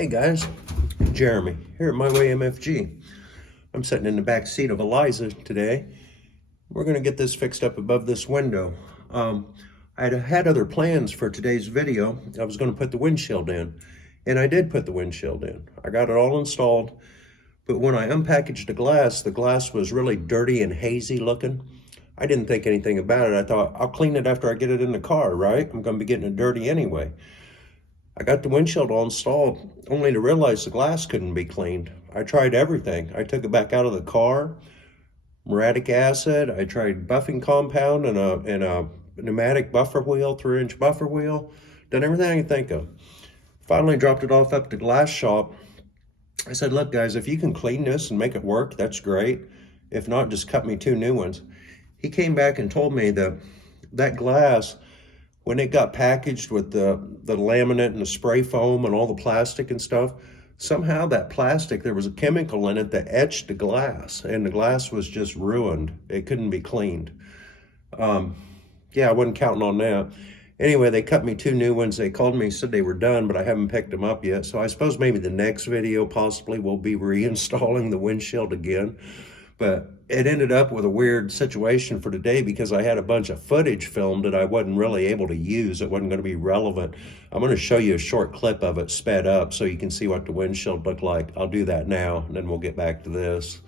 Hey guys, Jeremy here at My Way MFG. I'm sitting in the back seat of Eliza today. We're going to get this fixed up above this window. I had other plans for today's video. I was going to put the windshield in, and I did put the windshield in. I got it all installed, but when I unpackaged the glass was really dirty and hazy looking. I didn't think anything about it. I thought, I'll clean it after I get it in the car, right? I'm going to be getting it dirty anyway. I got the windshield all installed, only to realize the glass couldn't be cleaned. I tried everything. I took it back out of the car, muriatic acid. I tried buffing compound and a pneumatic buffer wheel, 3-inch buffer wheel. Done everything I could think of. Finally dropped it off up to the glass shop. I said, look guys, if you can clean this and make it work, that's great. If not, just cut me 2 new ones. He came back and told me that glass, when it got packaged with the laminate and the spray foam and all the plastic and stuff, somehow that plastic, there was a chemical in it that etched the glass, and the glass was just ruined. It couldn't be cleaned. Yeah, I wasn't counting on that. Anyway, they cut me 2 new ones. They called me, said they were done, but I haven't picked them up yet. So I suppose maybe the next video possibly will be reinstalling the windshield again. But it ended up with a weird situation for today because I had a bunch of footage filmed that I wasn't really able to use. It wasn't going to be relevant. I'm going to show you a short clip of it sped up so you can see what the windshield looked like. I'll do that now, and then we'll get back to this.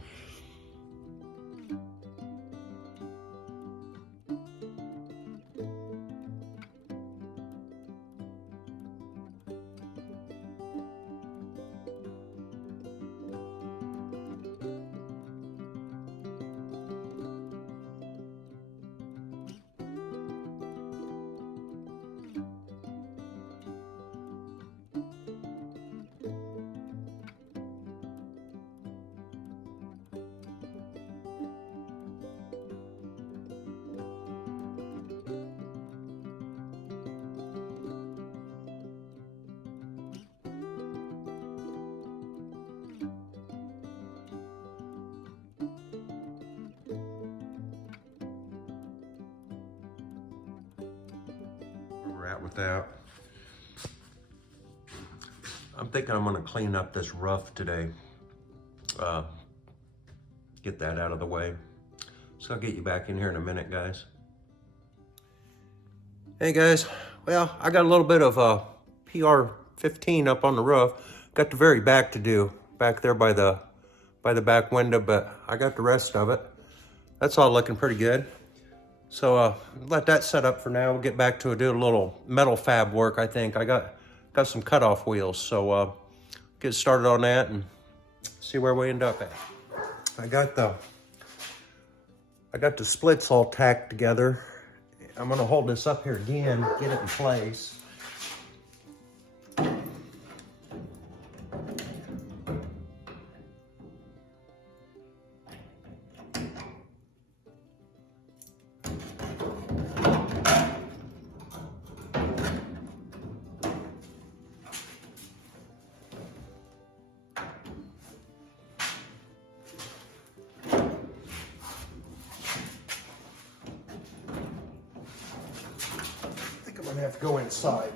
We're at with that. I'm thinking I'm going to clean up this rough today. Get that out of the way. So I'll get you back in here in a minute, guys. Hey guys, well, I got a little bit of PR15 up on the roof. Got the very back to do, back there by the back window, but I got the rest of it. That's all looking pretty good. So let that set up for now. We'll get back to it, do a little metal fab work, I think. I got some cutoff wheels, so get started on that and see where we end up at. I got the splits all tacked together. I'm gonna hold this up here again, get it in place. I'm gonna have to go inside.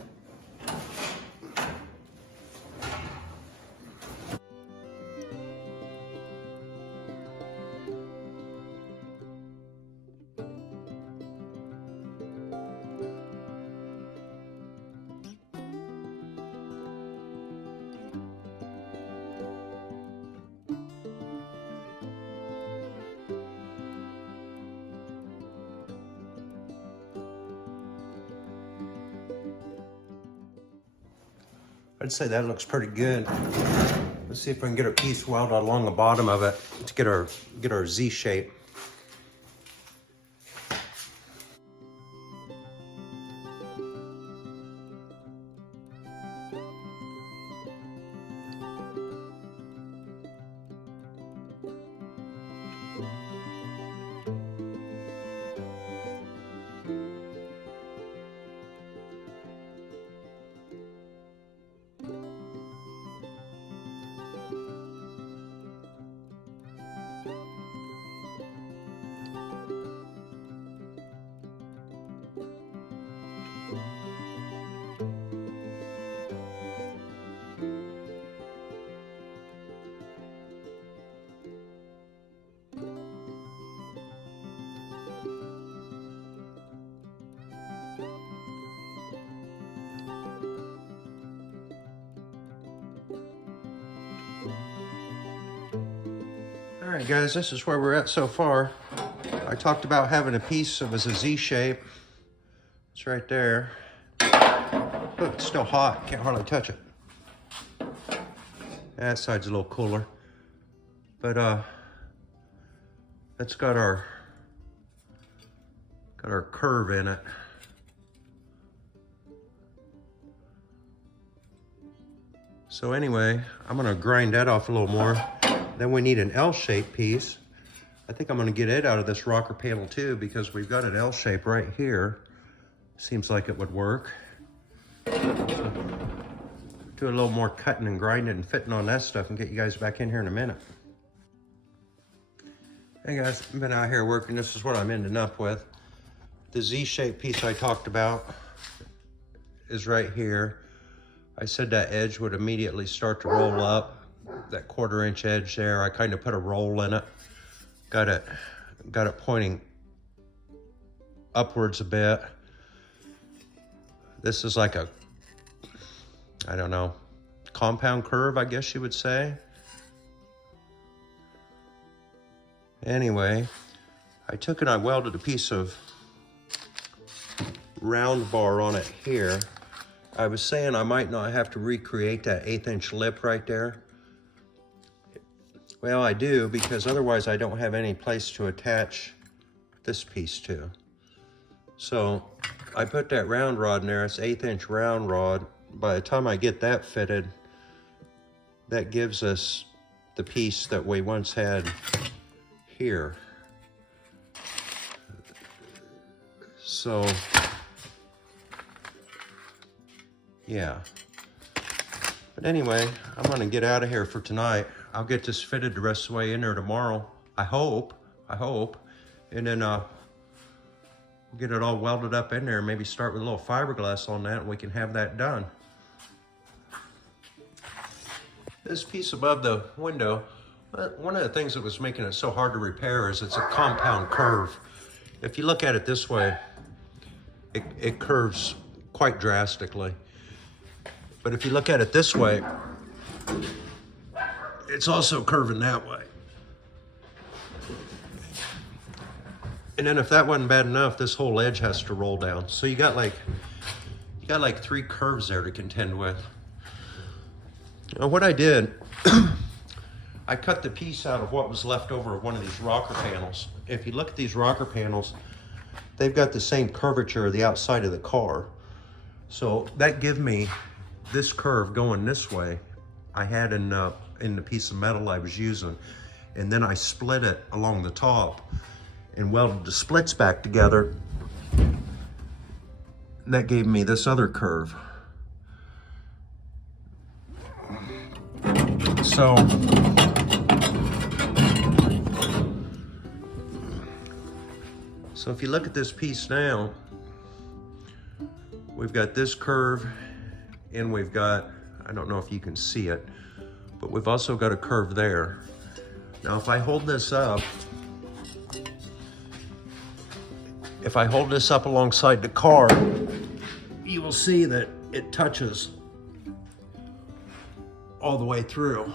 I'd say that looks pretty good. Let's see if we can get a piece welded along the bottom of it to get our Z shape. right, guys, this is where we're at so far. I talked about having a piece that was a Z shape. It's right there. Look, it's still hot. Can't hardly touch it. That side's a little cooler. But that's got our curve in it. So anyway, I'm gonna grind that off a little more. Then we need an L-shaped piece. I think I'm gonna get it out of this rocker panel too, because we've got an L shape right here. Seems like it would work. So, do a little more cutting and grinding and fitting on that stuff and get you guys back in here in a minute. Hey guys, I've been out here working. This is what I'm ending up with. The Z-shaped piece I talked about is right here. I said that edge would immediately start to roll up. That 1/4 inch edge there, I kind of put a roll in it. Got it pointing upwards a bit. This is like a, I don't know, compound curve, I guess you would say. Anyway, I took and I welded a piece of round bar on it here. I was saying I might not have to recreate that 1/8 inch lip right there. Well, I do, because otherwise I don't have any place to attach this piece to. So I put that round rod in there. It's 1/8 inch round rod. By the time I get that fitted, that gives us the piece that we once had here. So yeah. But anyway, I'm gonna get out of here for tonight. I'll get this fitted the rest of the way in there tomorrow. I hope. And then get it all welded up in there, maybe start with a little fiberglass on that, and we can have that done. This piece above the window, one of the things that was making it so hard to repair is it's a compound curve. If you look at it this way, it curves quite drastically. But if you look at it this way, it's also curving that way. And then if that wasn't bad enough, this whole edge has to roll down. So you got like 3 curves there to contend with. Now what I did, I cut the piece out of what was left over of one of these rocker panels. If you look at these rocker panels, they've got the same curvature of the outside of the car. So that gives me this curve going this way. I had in the piece of metal I was using. And then I split it along the top and welded the splits back together. That gave me this other curve. So if you look at this piece now, we've got this curve, and we've got, I don't know if you can see it, but we've also got a curve there. Now if I hold this up, alongside the car, you will see that it touches all the way through.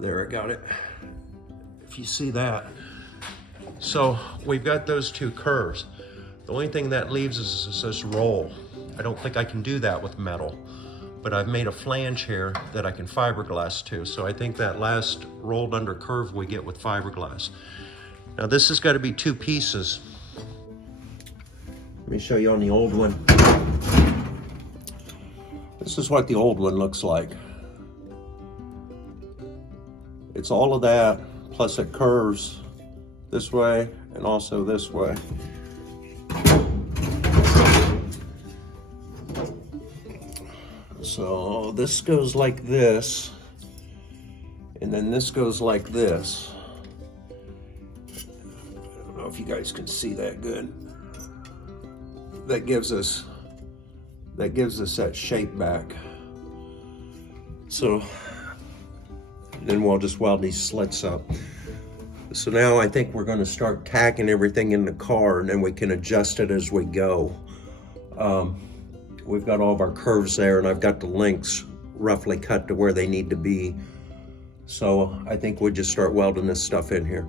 There, I got it. If you see that. So we've got those 2 curves. The only thing that leaves is this roll. I don't think I can do that with metal, but I've made a flange here that I can fiberglass to. So I think that last rolled under curve we get with fiberglass. Now this has got to be 2 pieces. Let me show you on the old one. This is what the old one looks like. It's all of that, plus it curves this way and also this way. So this goes like this, and then this goes like this. I don't know if you guys can see that good. That gives us that shape back. So then we'll just weld these slits up. So now I think we're going to start tacking everything in the car, and then we can adjust it as we go. We've got all of our curves there, and I've got the links roughly cut to where they need to be. So I think we'll just start welding this stuff in here.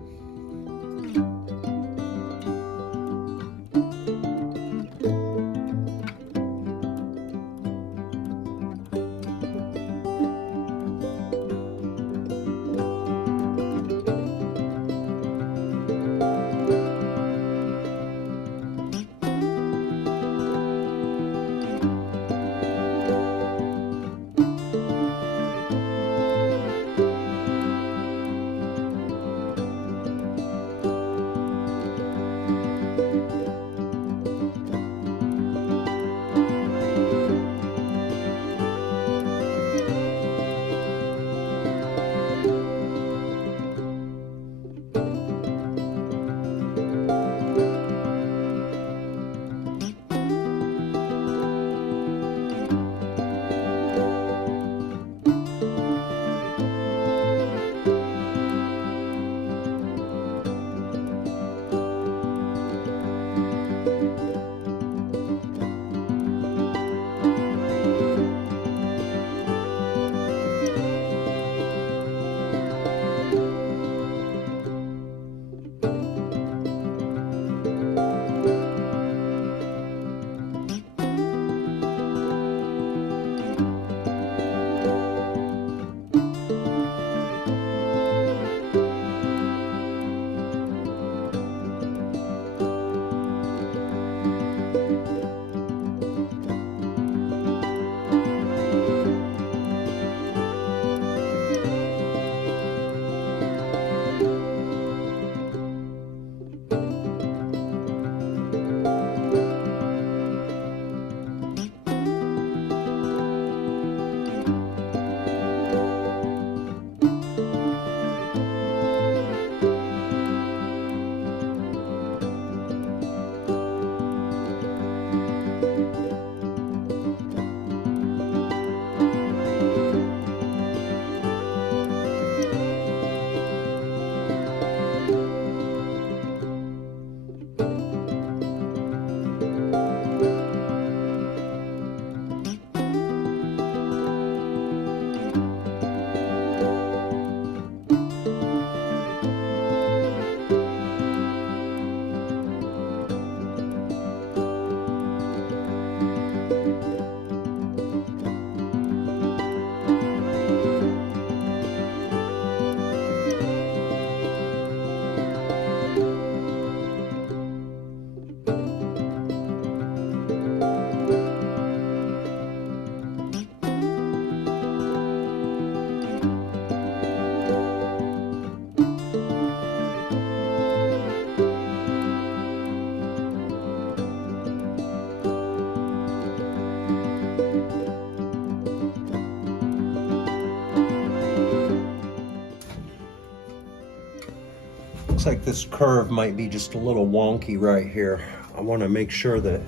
Looks like this curve might be just a little wonky right here. I want to make sure that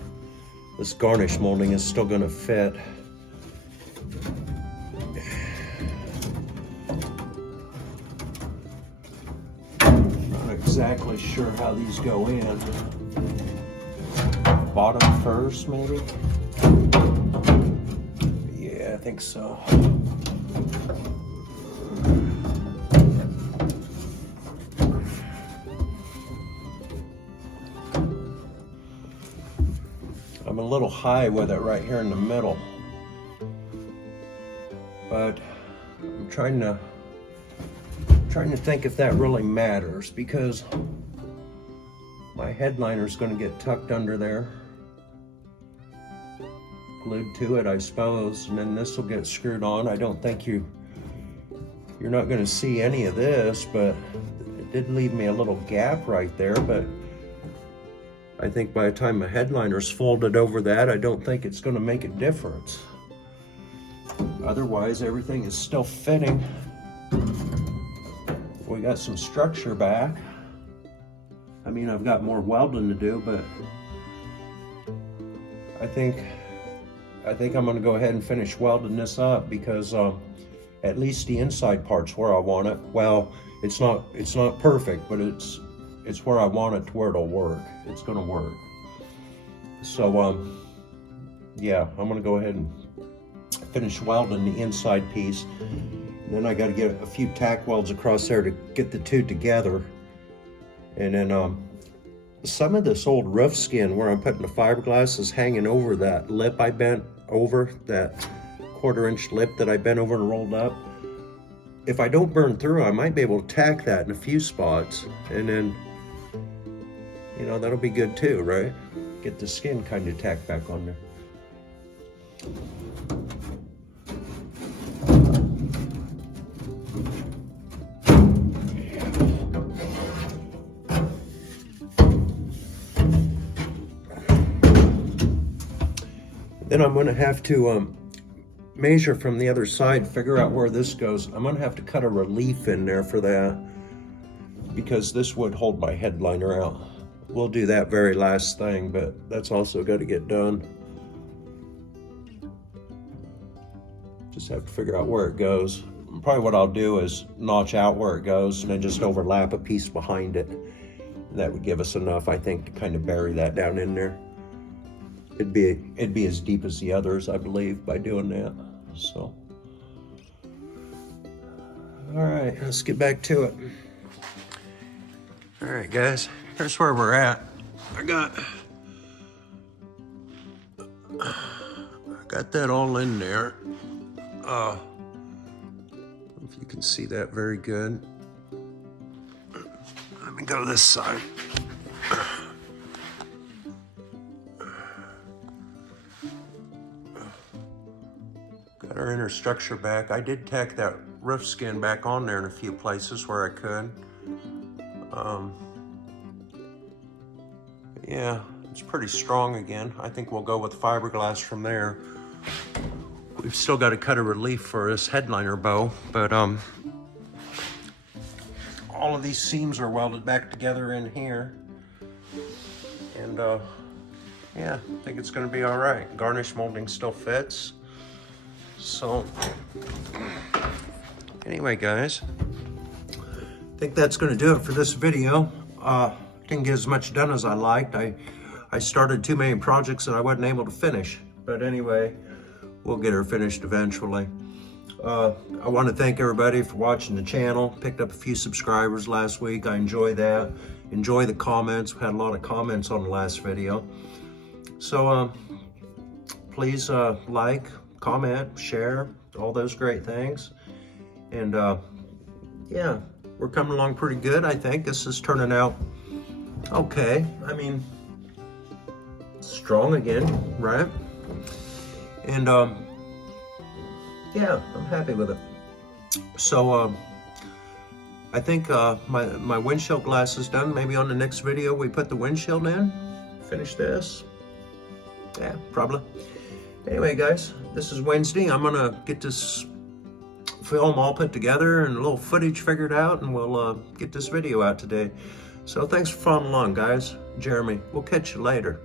this garnish molding is still going to fit. Not exactly sure how these go in. Bottom first, maybe? Yeah, I think so. I'm a little high with it right here in the middle, but I'm trying to think if that really matters, because my headliner is going to get tucked under there, glued to it, I suppose, and then this will get screwed on. I don't think you're not going to see any of this, but it did leave me a little gap right there. But I think by the time my headliner's folded over that, I don't think it's going to make a difference. Otherwise, everything is still fitting. We got some structure back. I mean, I've got more welding to do, but I think I'm going to go ahead and finish welding this up, because at least the inside part's where I want it. Well, it's not perfect, but it's where I want it to where it'll work. It's going to work. So yeah, I'm going to go ahead and finish welding the inside piece, And then I got to get a few tack welds across there to get the two together. And then some of this old roof skin where I'm putting the fiberglass is hanging over that lip I bent over, that 1/4-inch lip that I bent over and rolled up. If I don't burn through, I might be able to tack that in a few spots, and then, you know, that'll be good too, right? Get the skin kind of tacked back on there. Then I'm going to have to measure from the other side, figure out where this goes. I'm going to have to cut a relief in there for that, because this would hold my headliner out. We'll do that very last thing, but that's also got to get done. Just have to figure out where it goes. Probably what I'll do is notch out where it goes and then just overlap a piece behind it. That would give us enough, I think, to kind of bury that down in there. It'd be as deep as the others, I believe, by doing that. So, all right, let's get back to it. All right, guys, here's where we're at. I got that all in there. If you can see that very good. Let me go this side. Got our inner structure back. I did tack that roof skin back on there in a few places where I could. Yeah, it's pretty strong again. I think we'll go with fiberglass from there. We've still got to cut a relief for this headliner bow, but all of these seams are welded back together in here. And yeah, I think it's going to be all right. Garnish molding still fits. So anyway, guys, I think that's going to do it for this video. Didn't get as much done as I liked. I started too many projects that I wasn't able to finish. But anyway, we'll get her finished eventually. I want to thank everybody for watching the channel. Picked up a few subscribers last week. I enjoy that. Enjoy the comments. We had a lot of comments on the last video. So please like, comment, share, all those great things. And yeah, we're coming along pretty good, I think. This is turning out okay. I mean, strong again, right? And yeah, I'm happy with it. So I think my windshield glass is done. Maybe on the next video we put the windshield in, finish this. Yeah, probably. Anyway, guys, this is Wednesday. I'm gonna get this film all put together and a little footage figured out, and we'll get this video out today. So thanks for following along, guys. Jeremy, we'll catch you later.